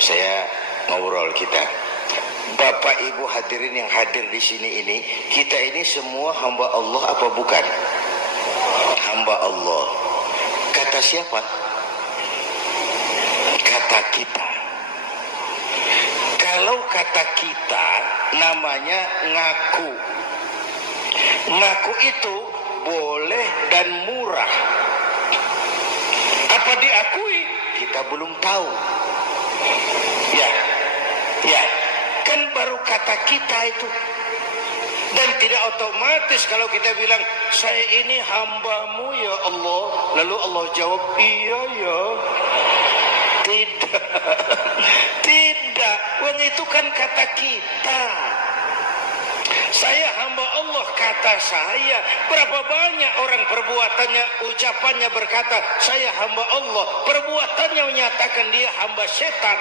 saya ngobrol kita. Bapak Ibu hadirin yang hadir di sini ini, kita ini semua hamba Allah apa bukan? Hamba Allah. Kata siapa? Kata kita. Kalau kata kita namanya ngaku. Ngaku itu boleh dan murah. Apa diakui? Kita belum tahu. Ya, kan baru kata kita itu. Dan tidak otomatis kalau kita bilang, saya ini hambamu ya Allah. Lalu Allah jawab, iya ya. Tidak. Tidak. Wong itu kan kata kita. Saya hamba Allah, kata saya. Berapa banyak orang perbuatannya, ucapannya berkata, saya hamba Allah. Perbuatannya menyatakan dia hamba setan,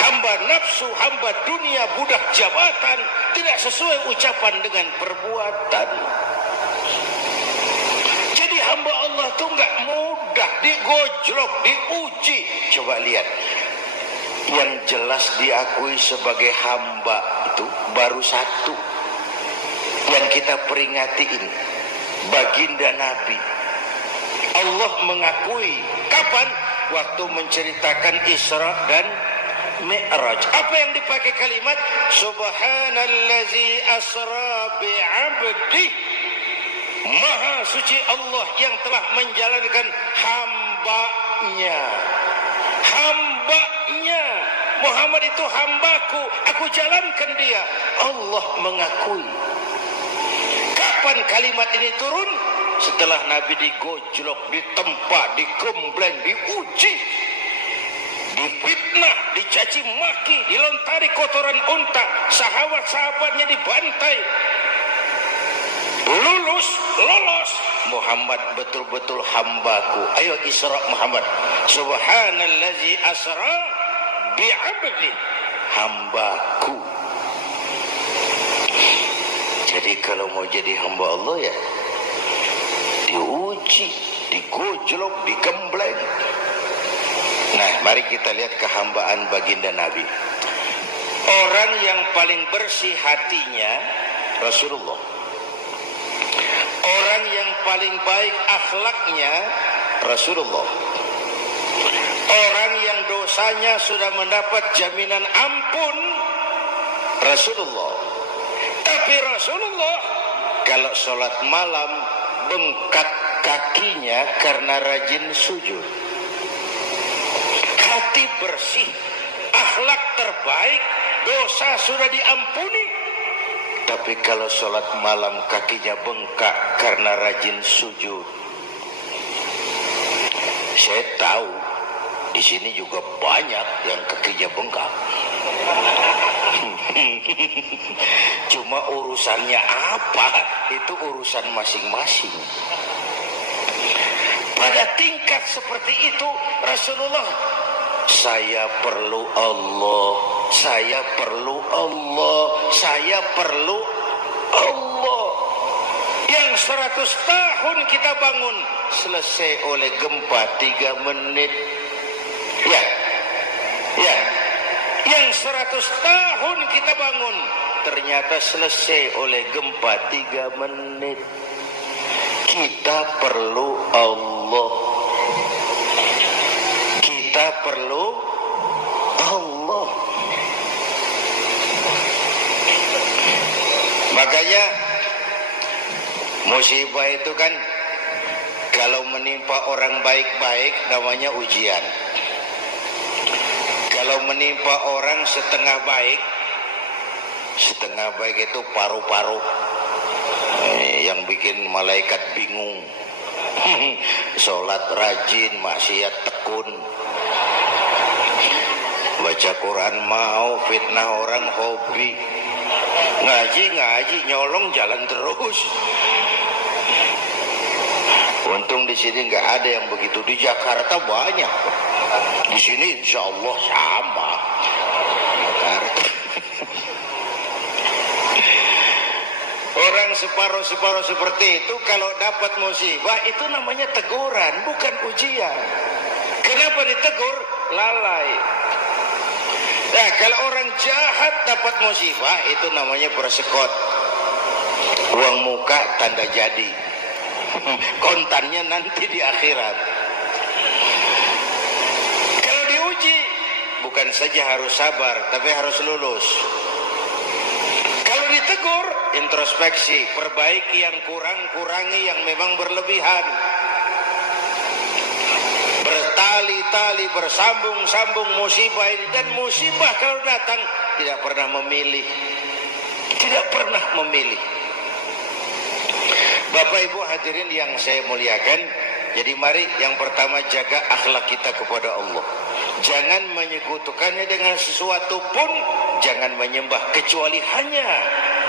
hamba nafsu, hamba dunia, budak jabatan. Tidak sesuai ucapan dengan perbuatan. Jadi hamba Allah itu enggak mudah, digojlok, diuji. Coba lihat, yang jelas diakui sebagai hamba itu baru satu yang kita peringati ini, baginda Nabi. Allah mengakui kapan? Waktu menceritakan Isra dan Mi'raj. Apa yang dipakai kalimat? Subhanallazi asra bi'abdi. Maha suci Allah yang telah menjalankan hambanya. Hambanya. Muhammad itu hambaku, aku jalankan dia. Allah mengakui. Kapan kalimat ini turun? Setelah Nabi digojlok, ditempa, digembleng, diuji, difitnah, dicaci maki, dilontari kotoran unta, sahabat-sahabatnya dibantai. Lolos. Muhammad betul-betul hambaku. Ayo Isra Muhammad. Subhanallazi asra bi'abdi. Hambaku. Jadi kalau mau jadi hamba Allah ya diuji, digojlok, digembleng. Nah, mari kita lihat kehambaan baginda Nabi. Orang yang paling bersih hatinya Rasulullah. Orang yang paling baik akhlaknya Rasulullah. Orang yang dosanya sudah mendapat jaminan ampun Rasulullah. Tapi Rasulullah kalau sholat malam bengkak kakinya karena rajin sujud. Hati bersih, akhlak terbaik, dosa sudah diampuni. Tapi kalau sholat malam kakinya bengkak karena rajin sujud. Saya tahu di sini juga banyak yang kakinya bengkak. Cuma urusannya apa? Itu urusan masing-masing. Pada tingkat seperti itu Rasulullah, saya perlu Allah, saya perlu Allah, saya perlu Allah. Yang 100 tahun kita bangun selesai oleh gempa 3 menit. Ya. Yang 100 tahun kita bangun ternyata selesai oleh gempa 3 menit. Kita perlu Allah. Kita perlu Allah. Makanya musibah itu kan kalau menimpa orang baik-baik namanya ujian. Kalau menimpa orang setengah baik itu paru-paru yang bikin malaikat bingung. Sholat rajin, maksiat tekun, baca Quran mau, fitnah orang hobi, ngaji nyolong jalan terus. Untung di sini nggak ada yang begitu. Di Jakarta banyak. Di sini insya Allah sama. Jakarta. Orang separuh-separuh seperti itu kalau dapat musibah itu namanya teguran, bukan ujian. Kenapa ditegur? Lalai. Nah, kalau orang jahat dapat musibah, itu namanya bersekot. Uang muka tanda jadi. Kontannya nanti di akhirat. Kalau diuji, bukan saja harus sabar, tapi harus lulus. Kalau ditegur, introspeksi, perbaiki yang kurang, kurangi yang memang berlebihan. Bertali-tali, bersambung-sambung musibah ini. Dan musibah kalau datang tidak pernah memilih. Tidak pernah memilih. Bapak Ibu hadirin yang saya muliakan, jadi mari yang pertama jaga akhlak kita kepada Allah. Jangan menyekutukannya dengan sesuatu pun, jangan menyembah kecuali hanya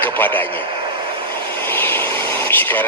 kepadanya. Sekarang